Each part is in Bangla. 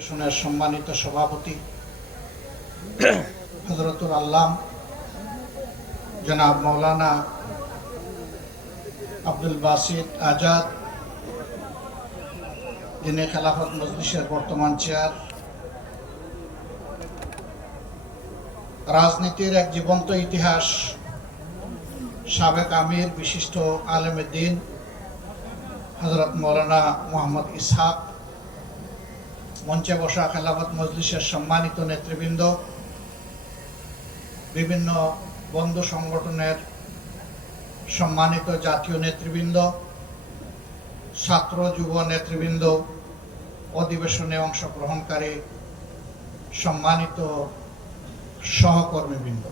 ফেডারেশনের সম্মানিত সভাপতি হজরতুল আল্লাম জনাব মৌলানা আব্দুল বাসিদ আজাদ, যিনি খেলাফত মজলিসের বর্তমান চেয়ার। রাজনীতির এক জীবন্ত ইতিহাস, সাবেক আমির, বিশিষ্ট আলেমের দিন হজরত মৌলানা মোহাম্মদ ইসহাক মঞ্চে বসা খেলাফত মজলিসের সম্মানিত নেতৃবৃন্দ, বিভিন্ন বন্ধু সংগঠনের সম্মানিত জাতীয় নেতৃবৃন্দ, ছাত্র যুব নেতৃবৃন্দ, অধিবেশনে অংশগ্রহণকারী, সম্মানিত সহকর্মীবৃন্দ।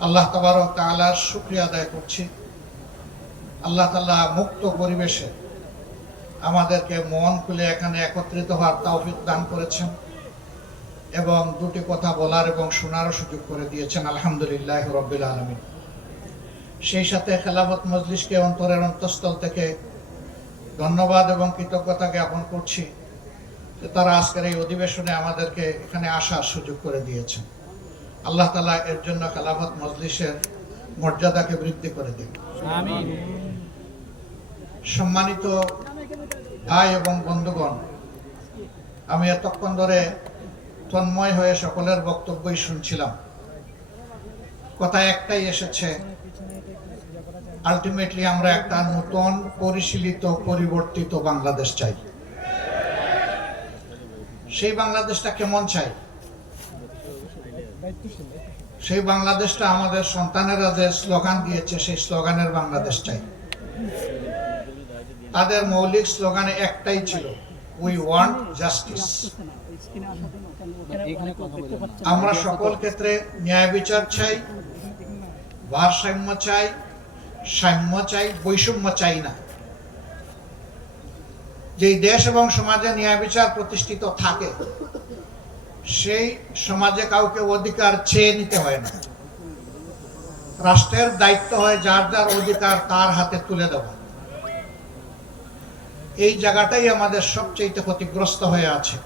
আল্লাহ তাআলার শুক্রিয়া আদায় করছি। আল্লাহ তাআলা মুক্ত পরিবেশে আমাদেরকে মন খুলে এখানে একত্রিত হওয়ার তৌফিক দান করেছেন এবং দুটি কথা বলার এবং শোনারও সুযোগ করে দিয়েছেন আলহামদুলিল্লাহ রব্বিল আলমী সেই সাথে খেলাফত মজলিসকে অন্তরের অন্তঃস্থল থেকে ধন্যবাদ এবং কৃতজ্ঞতা জ্ঞাপন করছি যে তারা আজকের এই অধিবেশনে আমাদেরকে এখানে আসার সুযোগ করে দিয়েছেন। আল্লাহ তালা এর জন্য খেলাফত মজলিসের মর্যাদাকে বৃদ্ধি করে দিন সম্মানিত ভাই এবং বন্ধুগণ, আমি এতক্ষণ ধরে তন্ময় হয়ে সকলের বক্তব্যই শুনছিলাম। কথা একটাই এসেছে আলটিমেটলি আমরা একটা নতুন, পরিশীলিত, পরিবর্তিত বাংলাদেশ চাই। সেই বাংলাদেশটা কেমন চাই? সেই বাংলাদেশটা আমাদের সন্তানেরা যে স্লোগান দিয়েছে, সেই স্লোগানের বাংলাদেশ চাই। তাদের মৌলিক স্লোগানে একটাই ছিল উই ওয়ান্ট জাস্টিস। আমরা সকল ক্ষেত্রে ন্যায় বিচার চাই, ভারসাম্য চাই, সাম্য চাই, বৈষম্য চাই না। যেই দেশ এবং সমাজে ন্যায় বিচার প্রতিষ্ঠিত থাকে, সেই সমাজে কাউকে অধিকার চেয়ে নিতে হয় না। রাষ্ট্রের দায়িত্ব হয় যার যার অধিকার তার হাতে তুলে দেওয়া। এই জায়গাটাই আমাদের সবচেয়ে ক্ষতিগ্রস্ত হয়ে আছে।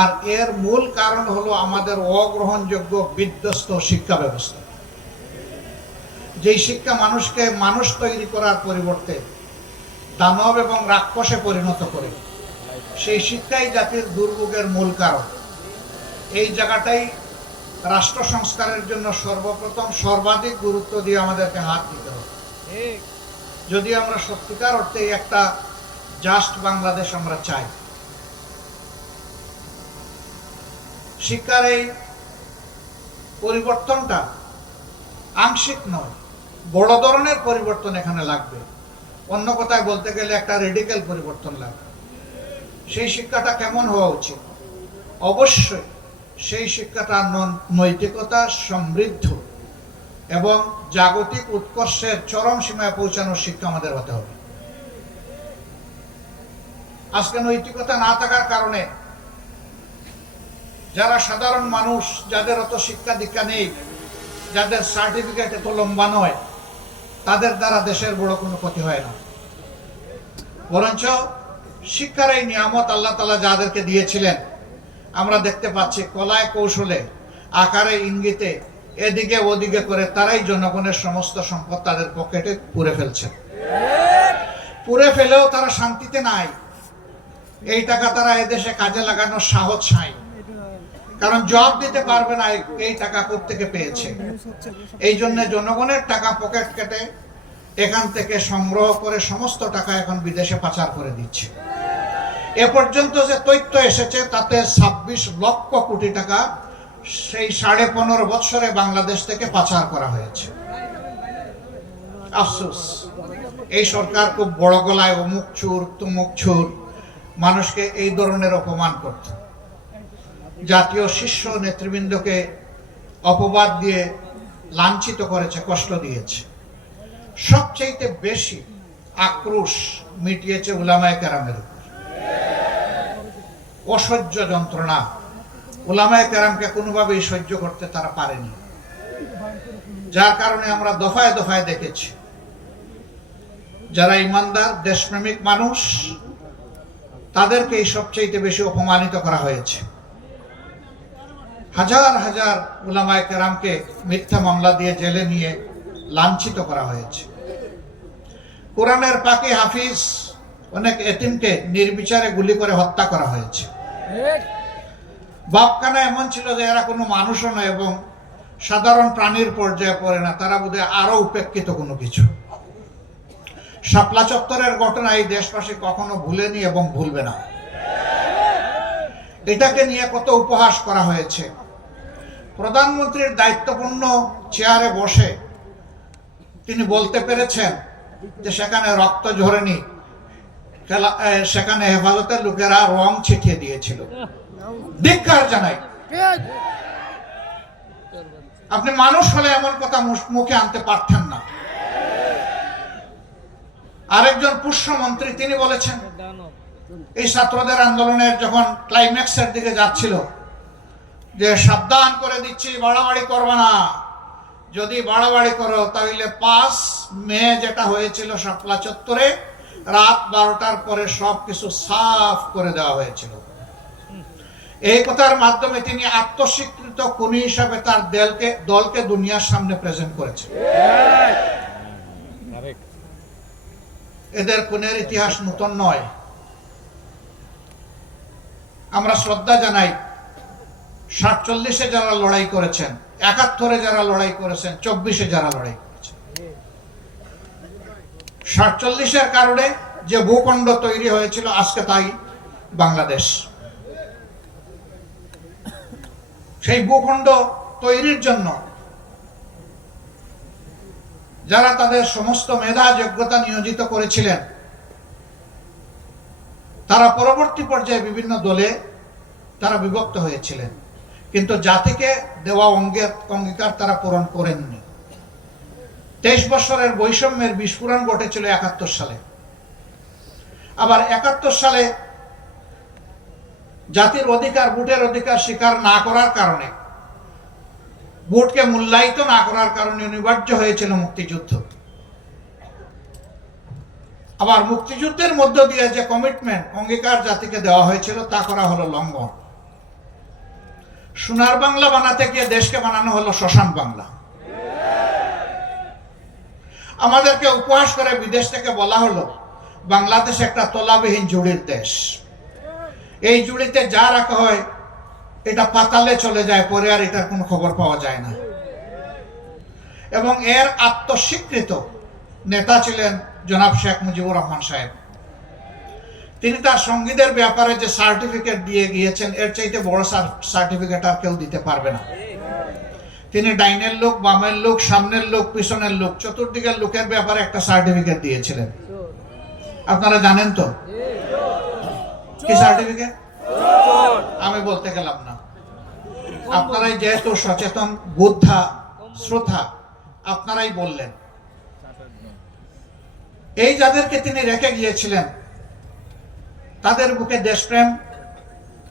আর এর মূল কারণ হলো আমাদের অগ্রহণযোগ্য বিধ্বস্ত শিক্ষা ব্যবস্থা। যেই শিক্ষা মানুষকে মানুষ তৈরি করার পরিবর্তে দানব এবং রাক্ষসে পরিণত করে, সেই শিক্ষাই জাতির দুর্ভোগের মূল কারণ। এই জায়গাটাই রাষ্ট্র সংস্কারের জন্য সর্বপ্রথম সর্বাধিক গুরুত্ব দিয়ে আমাদেরকে হাত দিতে হবে। যদি আমরা সত্যিকার অর্থে একটা জাস্ট বাংলাদেশ আমরা চাই। শিক্ষার এই পরিবর্তনটা আংশিক নয়, বড় ধরনের পরিবর্তন এখানে লাগবে। অন্য কথায় বলতে গেলে একটা রেডিক্যাল পরিবর্তন লাগবে। সেই শিক্ষাটা কেমন হওয়া উচিত? অবশ্যই সেই শিক্ষাটা নৈতিকতা সমৃদ্ধ। এবং জাগতিক উৎকর্ষের চরম সীমায় পৌঁছানোর শিক্ষা আমাদের হতে হবে। আজকে নৈতিকতা না থাকার কারণে যারা সাধারণ মানুষ, যাদের অত শিক্ষা দীক্ষা নেই, যাদের সার্টিফিকেট এত লম্বা নয়, তাদের দ্বারা দেশের বড় কোনো ক্ষতি হয় না। বরঞ্চ শিক্ষার এই নিয়ামত আল্লাহ তালা যাদেরকে দিয়েছিলেন, আমরা দেখতে পাচ্ছি কলায় কৌশলে, আকারে ইঙ্গিতে এদিকে ওদিকে করে তারাই জনগণের সমস্ত সম্পদ তাদের পকেটে পুরে ফেলছে। পুরে ফেলেও তারা শান্তিতে নাই। এই টাকা তারা এদেশে কাজে লাগানোর সাহস চাই কারণ জবাব দিতে পারবে না এই- টাকা থেকে পেয়েছে। এই জন্য জনগণের টাকা পকেট কেটে এখান থেকে সংগ্রহ করে সমস্ত টাকা এখন বিদেশে পাচার করে দিচ্ছে। এ পর্যন্ত যে তথ্য এসেছে, তাতে ছাব্বিশ লক্ষ কোটি টাকা সেই সাড়ে পনেরো বৎসরে বাংলাদেশ থেকে পাচার করা হয়েছে। আফসোস। এই সরকার খুব বড় গলায় অমুক চুর, তুমুক চুর। মানুষকে এই ধরনের অপমান করত। জাতীয় শীর্ষ নেতৃবৃন্দকে অপবাদ দিয়ে লাঞ্ছিত করেছে, কষ্ট দিয়েছে। সবচেয়ে বেশি আক্রোশ মিটিয়েছে উলামায় কেরামের উপর। অসহ্য যন্ত্রণা। উলামায় কেরামকে কোনোভাবেই সহ্য করতে তারা পারেনি। যার কারণে আমরা দফায় দফায় দেখেছি। যারা ইমানদার, দেশপ্রেমিক মানুষ, তাদেরকে এই সবচেয়ে বেশি অপমানিত করা হয়েছে। হাজার হাজার উলামায় কেরামকে মিথ্যা মামলা দিয়ে জেলে নিয়ে লাঞ্ছিত করা হয়েছে। কোরআনের পাকে হাফিজ অনেক এতিমকে নির্বিচারে গুলি করে হত্যা করা হয়েছে। বাপখানা এমন ছিল যে এরা কোনো মানুষও নয় এবং সাধারণ প্রাণীর পর্যায়ে পড়ে না, তারা বোধহয় আরও উপেক্ষিত কোনো কিছু। শাপলা চত্বরের ঘটনা এই দেশবাসী কখনো ভুলেনি এবং ভুলবে না। এটাকে নিয়ে কত উপহাস করা হয়েছে। প্রধানমন্ত্রীর দায়িত্বপূর্ণ চেয়ারে বসে তিনি বলতে পেরেছেন যে সেখানে রক্ত ঝরেনি সেখানে হেফাজতের লোকেরা রং ছিটিয়ে দিয়েছিল। জানাই। আপনি মানুষ হলে এমন কথা মুখে আনতে পারতেন না। আরেকজন পুষ্যমন্ত্রী, তিনি বলেছেন, এই ছাত্রদের আন্দোলনের যখন ক্লাইম্যাক্সের দিকে যাচ্ছিল, যে সাবধান করে দিচ্ছি, বাড়াবাড়ি করবে না। যদি বাড়াবাড়ি করো তাহলে পাঁচ মে যেটা হয়েছিল শাপলা চত্বরে রাত বারোটার পরে সব কিছু সাফ করে দেওয়া হয়েছিল। এই কথার মাধ্যমে তিনি আত্মস্বীকৃত কোন হিসাবে তার দলকে দলকে দুনিয়ার সামনে প্রেজেন্ট করেছেন। এদের খুনের ইতিহাস নতুন নয়। আমরা শ্রদ্ধা জানাই, সাতচল্লিশে যারা লড়াই করেছেন, একাত্তরে যারা লড়াই করেছেন, চব্বিশে যারা লড়াই সাতচল্লিশের কারণে যে ভূখণ্ড তৈরি হয়েছিল আজকে তাই বাংলাদেশ। সেই ভূখণ্ড তৈরির জন্য যারা তাদের সমস্ত মেধা, যোগ্যতা নিয়োজিত করেছিলেন, তারা পরবর্তী পর্যায়ে বিভিন্ন দলে তারা বিভক্ত হয়েছিলেন। কিন্তু জাতিকে দেওয়া অঙ্গের অঙ্গীকার তারা পূরণ করেননি। তেইশ বছরের বৈষম্যের বিস্ফোরণ ঘটেছিল একাত্তর সালে। আবার একাত্তর সালে জাতির অধিকার, ভোটের অধিকার স্বীকার না করার কারণে, ভোটকে মূল্যায়িত না করার কারণে অনিবার্য হয়েছিল মুক্তিযুদ্ধ। আবার মুক্তিযুদ্ধের মধ্য দিয়ে যে কমিটমেন্ট অঙ্গীকার জাতিকে দেওয়া হয়েছিল তা করা হলো লঙ্ঘন। সোনার বাংলা বানাতে গিয়ে দেশকে বানানো হলো শ্মশান বাংলা। আমাদেরকে উপহাস করে বিদেশ থেকে বলা হলো, বাংলাদেশ একটা তলাবিহীন জুড়ির দেশ। এই জুড়িতে যা রাখা হয়, এটা পাতালে চলে যায়, পরে আর এটার কোনো খবর পাওয়া যায় না। এবং এর আত্মস্বীকৃত নেতা ছিলেন জনাব শেখ মুজিবুর রহমান সাহেব। তিনি তার সঙ্গীদের ব্যাপারে যে সার্টিফিকেট দিয়ে গিয়েছেন, এর চাইতে বড় সার্টিফিকেট আর কেউ দিতে পারবে না। তিনি ডাইনের লোক, বামের লোক, সামনের লোক, পিছনের লোক, চতুর্দিকের লোকের ব্যাপারে একটা সার্টিফিকেট দিয়েছিলেন। আপনারা জানেন তো? কি সার্টিফিকেট আমি বলতে গেলাম না। আপনারাই যেহেতু সচেতন, বুদ্ধা, শ্রোতা, আপনারাই বললেন। এই যাদেরকে তিনি রেখে গিয়েছিলেন, তাদের বুকে দেশপ্রেম,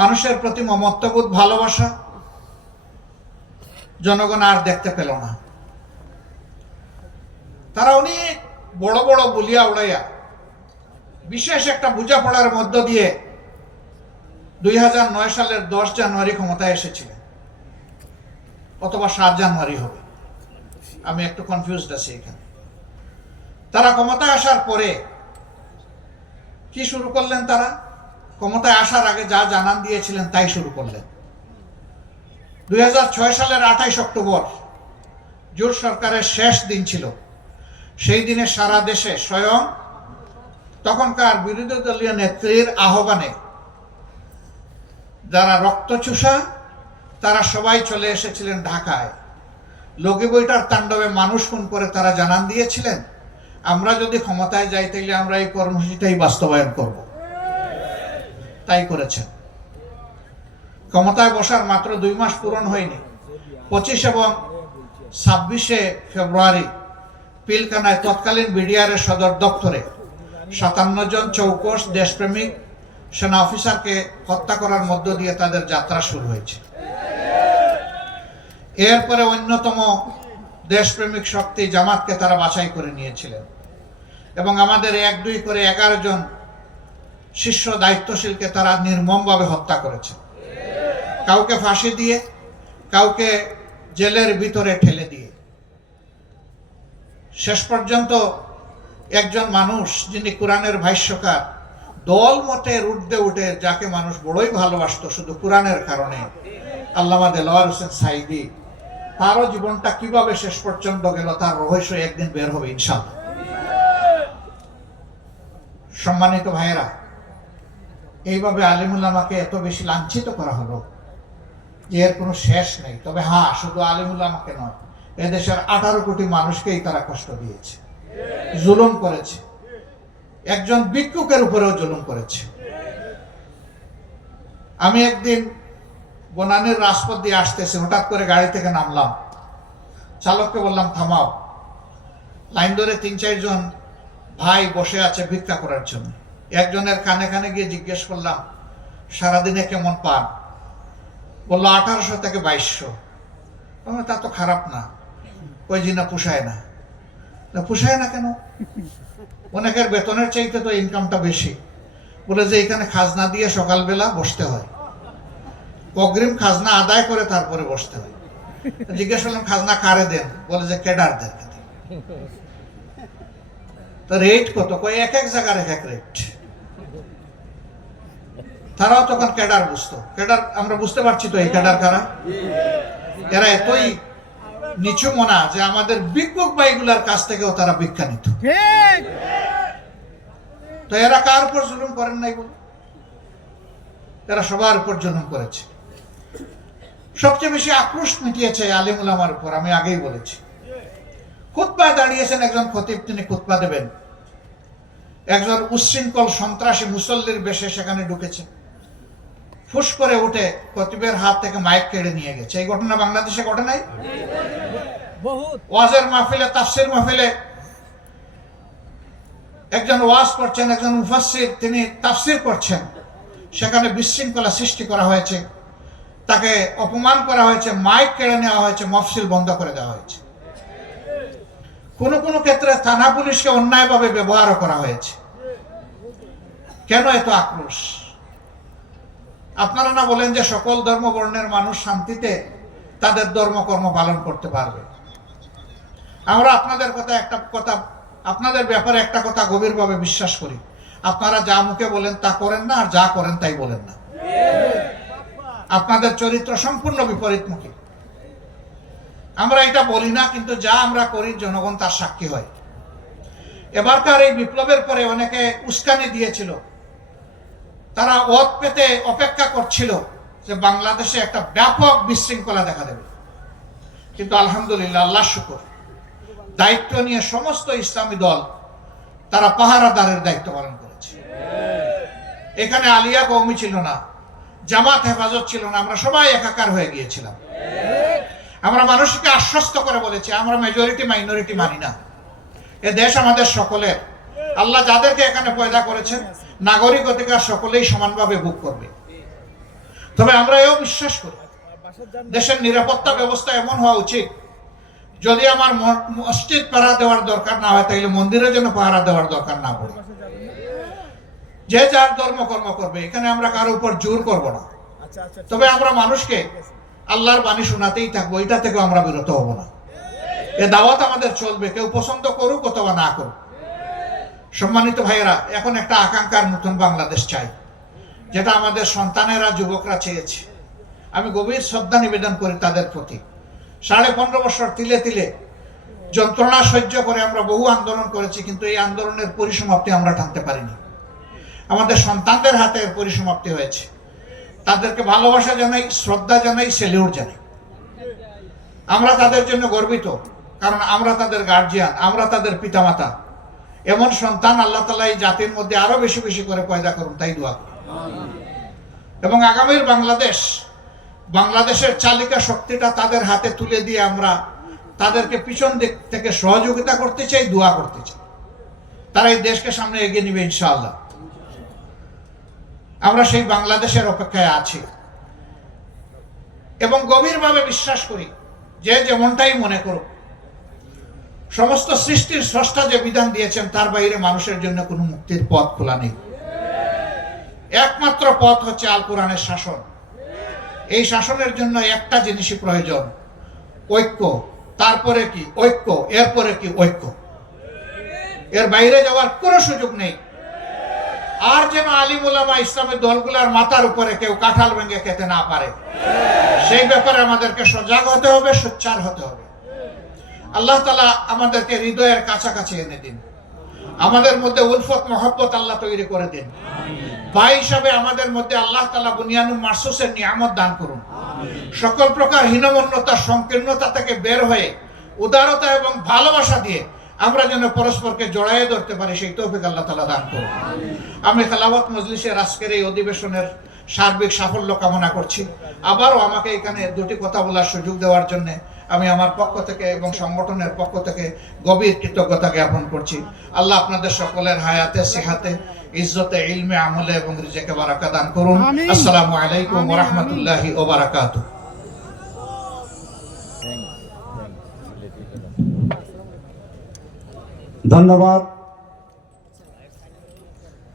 মানুষের প্রতি মমত্ববোধ, ভালোবাসা জনগণ আর দেখতে পেল না। তারা অনেক বড় বড় বলিয়া উড়াইয়া, বিশেষ একটা বোঝাপড়ার মধ্য দিয়ে দুই হাজার নয় সালের দশ জানুয়ারি ক্ষমতায় এসেছিলেন। অথবা সাত জানুয়ারি হবে। আমি একটু কনফিউজড আছি এখানে। তারা ক্ষমতায় আসার পরে কি শুরু করলেন তারা? ক্ষমতায় আসার আগে যা জানান দিয়েছিলেন তাই শুরু করলেন। দুই হাজার ছয় সালের আঠাইশ অক্টোবর জোট সরকারের শেষ দিন ছিল। সেই দিনে সারা দেশে স্বয়ং তখনকার বিরোধী দলীয় নেত্রীর আহ্বানে যারা রক্তচুষা, তারা সবাই চলে এসেছিলেন ঢাকায়। লগি বইটার তাণ্ডবে মানুষ খুন করে তারা জানান দিয়েছিলেন, আমরা যদি ক্ষমতায় যাই, তাইলে আমরা এই কর্মসূচিটাই বাস্তবায়ন করব। তাই করেছেন। ক্ষমতায় বসার মাত্র দুই মাস পূরণ হয়নি। পঁচিশ এবং ছাব্বিশে ফেব্রুয়ারি পিলকানায় তৎকালীন বিডিআরের সদর দপ্তরে সাতান্ন জন চৌকস দেশপ্রেমিক সেনা অফিসারকে হত্যা করার মধ্য দিয়ে তাদের যাত্রা শুরু হয়েছে। এরপরে অন্যতম দেশপ্রেমিক শক্তি জামাতকে তারা বাছাই করে নিয়েছিলেন এবং আমাদের এক, দুই করে এগারো জন শিষ্য দায়িত্বশীলকে তারা নির্মমভাবে হত্যা করেছে কাউকে ফাঁসি দিয়ে, কাউকে জেলের ভিতরে ঠেলে দিয়ে। শেষ পর্যন্ত একজন মানুষ যিনি কোরআনের ভাষ্যকার, দল মতের ঊর্ধ্বে উঠে যাকে মানুষ বড়ই ভালোবাসতো শুধু কোরআনের কারণে, আল্লামা দেলোয়ার হোসেন সাইদি তারও জীবনটা কীভাবে শেষ পর্যন্ত গেল তার রহস্য একদিন বের হবে ইনশাল্লাহ সম্মানিত ভাইয়েরা, এইভাবে আলিমুল্লামাকে এত বেশি লাঞ্ছিত করা হলো। এর কোনো শেষ নেই। তবে হ্যাঁ শুধু আলিমুল্লামাকে নয়, এদেশের আঠারো কোটি মানুষকেই তারা কষ্ট দিয়েছে, জুলুম করেছে। একজন ভিক্ষুকের উপরেও জুলুম করেছে। আমি একদিন বনানীর রাজপথ দিয়ে আসতেছি, হঠাৎ করে গাড়ি থেকে নামলাম। চালককে বললাম, থামাও। লাইন ধরে তিন, চারজন ভাই বসে আছে ভিক্ষা করার জন্য। একজনের কানে কানে গিয়ে জিজ্ঞেস করলাম, সারাদিনে কেমন পান? বলল, আঠারোশো থেকে বাইশশো। তা তো খারাপ না। কই জি না পুষায় না। পুষায় না কেন? অনেকের বেতনের চাইতে তো ইনকামটা বেশি। বলে যে এখানে খাজনা দিয়ে সকালবেলা বসতে হয়। অগ্রিম খাজনা আদায় করে তারপরে বসতে হয়। জিজ্ঞেস করলাম, খাজনা কারে দেন? বলে যে কেডার দেন। তো রেট কত? কই এক এক জায়গার এক এক রেট তারাও তখন ক্যাডার বুঝতো। ক্যাডার আমরা বুঝতে পারছি তো এই ক্যাডার কারা? এরা এতই নিচু মনা যে আমাদের ভিক্ষুক ভাইগুলার কাছ থেকেও তারা ভিক্ষা নিত। তো এরা কার উপর জুলুম করেন নাই বলে এরা সবার উপর জুলুম করেছে। সবচেয়ে বেশি আক্রোশ মিটিয়েছে আলিমুল আমার উপর আমি আগেই বলেছি। খুতবায় দাঁড়িয়েছেন একজন খতিব তিনি খুতবা দেবেন। একজন উচ্ছৃঙ্খল সন্ত্রাসী মুসল্লির বেশে সেখানে ঢুকেছে ফুস করে উঠে খতিবের হাত থেকে মাইক কেড়ে নিয়ে গেছে। এই ঘটনা বাংলাদেশে ঘটে নাই? ওয়াজের মাহফিলে তাফসির মাহফিলে একজন ওয়াজ করছেন একজন মুফাসসির তিনি তাফসির করছেন। সেখানে বিশৃঙ্খলা সৃষ্টি করা হয়েছে। তাকে অপমান করা হয়েছে মাইক কেড়ে নেওয়া হয়েছে মফসিল বন্ধ করে দেওয়া হয়েছে। কোনো কোনো ক্ষেত্রে থানা পুলিশকে অন্যায়ভাবে ব্যবহারও করা হয়েছে। কেন এত আক্রোশ? আপনারা না বলেন যে সকল ধর্মবর্ণের মানুষ শান্তিতে তাদের ধর্মকর্ম পালন করতে পারবে। আমরা আপনাদের কথা একটা কথা, আপনাদের ব্যাপারে একটা কথা গভীরভাবে বিশ্বাস করি। আপনারা যা মুখে বলেন তা করেন না, আর যা করেন তাই বলেন না। আপনাদের চরিত্র সম্পূর্ণ বিপরীতমুখী। আমরা এটা বলি না, কিন্তু যা আমরা করি জনগণ তার সাক্ষী হয়। এবারকার এই বিপ্লবের পরে অনেকে উস্কানি দিয়েছিল। তারা ওত পেতে অপেক্ষা করছিল যে বাংলাদেশে একটা ব্যাপক বিশৃঙ্খলা দেখা দেবে। কিন্তু আলহামদুলিল্লাহ আল্লাহ শুকর। দায়িত্ব নিয়ে সমস্ত ইসলামী দল তারা পাহারাদারের দায়িত্ব পালন করেছে। এখানে আলিয়া কৌমি ছিল না, জামাত হেফাজত ছিল না, আমরা সবাই একাকার হয়ে গিয়েছিলাম। আমরা মানুষকে আশ্বস্ত করে বলেছি, আমরা মেজরিটি মাইনরিটি মানি না। এ দেশ আমাদের সকলের। আল্লাহ যাদেরকে এখানে পয়দা করেছেন নাগরিক অধিকার সকলেই সমানভাবে ভোগ করবে। তবে আমরা এও বিশ্বাস করি, দেশের নিরাপত্তা ব্যবস্থা এমন হওয়া উচিত, যদি আমার মসজিদ পাহারা দেওয়ার দরকার না হয় তাহলে মন্দিরের জন্য পাহারা দেওয়ার দরকার না পড়ে। যে যার ধর্ম কর্ম করবে, এখানে আমরা কারও উপর জোর করব না। তবে আমরা মানুষকে আল্লাহর বাণী শোনাতেই থাকব এটা থেকেও আমরা বিরত হব না। এ দাওয়াত আমাদের চলবে, কেউ পছন্দ করুক অথবা না করুক। সম্মানিত ভাইয়েরা, এখন একটা আকাঙ্ক্ষার নতুন বাংলাদেশ চাই, যেটা আমাদের সন্তানেরা, যুবকরা চেয়েছে। আমি গভীর শ্রদ্ধা নিবেদন করি তাদের প্রতি। সাড়ে পনেরো বছর তিলে তিলে যন্ত্রণা সহ্য করে আমরা বহু আন্দোলন করেছি, কিন্তু এই আন্দোলনের পরিসমাপ্তি আমরা টানতে পারিনি। আমাদের সন্তানদের হাতে পরিসমাপ্তি হয়েছে। তাদেরকে ভালোবাসা জানাই, শ্রদ্ধা জানাই, সেলিউট জানাই। আমরা তাদের জন্য গর্বিত, কারণ আমরা তাদের গার্জিয়ান আমরা তাদের পিতামাতা। এমন সন্তান আল্লাহ তালা এই জাতির মধ্যে আরও বেশি বেশি করে পয়দা করুন, তাই দোয়া এবং আগামীর বাংলাদেশ, বাংলাদেশের চালিকা শক্তিটা তাদের হাতে তুলে দিয়ে আমরা তাদেরকে পিছন দিক থেকে সহযোগিতা করতে চাই, দোয়া করতে চাই। তারা এই দেশকে সামনে এগিয়ে নিবে, ইনশাআল্লাহ। আমরা সেই বাংলাদেশের অপেক্ষায় আছি। এবং গভীরভাবে বিশ্বাস করি, যে যেমনটাই মনে করুক সমস্ত সৃষ্টির স্রষ্টা যে বিধান দিয়েছেন, তার বাইরে মানুষের জন্য কোনো মুক্তির পথ খোলা নেই। একমাত্র পথ হচ্ছে আল কোরআনের শাসন। এই শাসনের জন্য একটা জিনিসই প্রয়োজন, ঐক্য। তারপরে কি? ঐক্য, এরপরে কি? ঐক্য। এর বাইরে যাওয়ার কোনো সুযোগ নেই। আর যেন আলিম ওলামা ইসলামের দলগুলার মাথার উপরে কেউ কাঁঠাল ভেঙে খেতে না পারে। সেই ব্যাপারে আমাদেরকে সজাগ হতে হবে, সোচ্চার হতে হবে। আল্লাহ তালা আমাদেরকে হৃদয়ের কাছাকাছি এনে দিন। আমাদের মধ্যে উলফত মহব্বত আল্লাহ তৈরি করে দিন। ভাই হিসাবে আমাদের মধ্যে আল্লাহ তালা বুনিয়ানু মাসুসের নিয়ামত দান করুন। সকল প্রকার হীনমন্যতা সংকীর্ণতা থেকে বের হয়ে উদারতা এবং ভালোবাসা দিয়ে আমরা যেন পরস্পরকে জড়াইয়ে ধরতে পারি সেই তৌফিক আল্লাহ তালা দান করুন। আমি খেলাবত মজলিসের আজকের এই অধিবেশনের সার্বিক সাফল্য কামনা করছি। আবারও আমাকে এখানে দুটি কথা বলার সুযোগ দেওয়ার জন্য আমি আমার পক্ষ থেকে এবং সংগঠনের পক্ষ থেকে গভীর কৃতজ্ঞতা জ্ঞাপন করছি। আল্লাহ আপনাদের সকলের হায়াতে সেহাতে ইজ্জতে ইলমে আমলে এবং রিজেকে বারাকা দান করুন। আসসালামু আলাইকুম রহমতুল্লাহি ও বারাকাত ধন্যবাদ।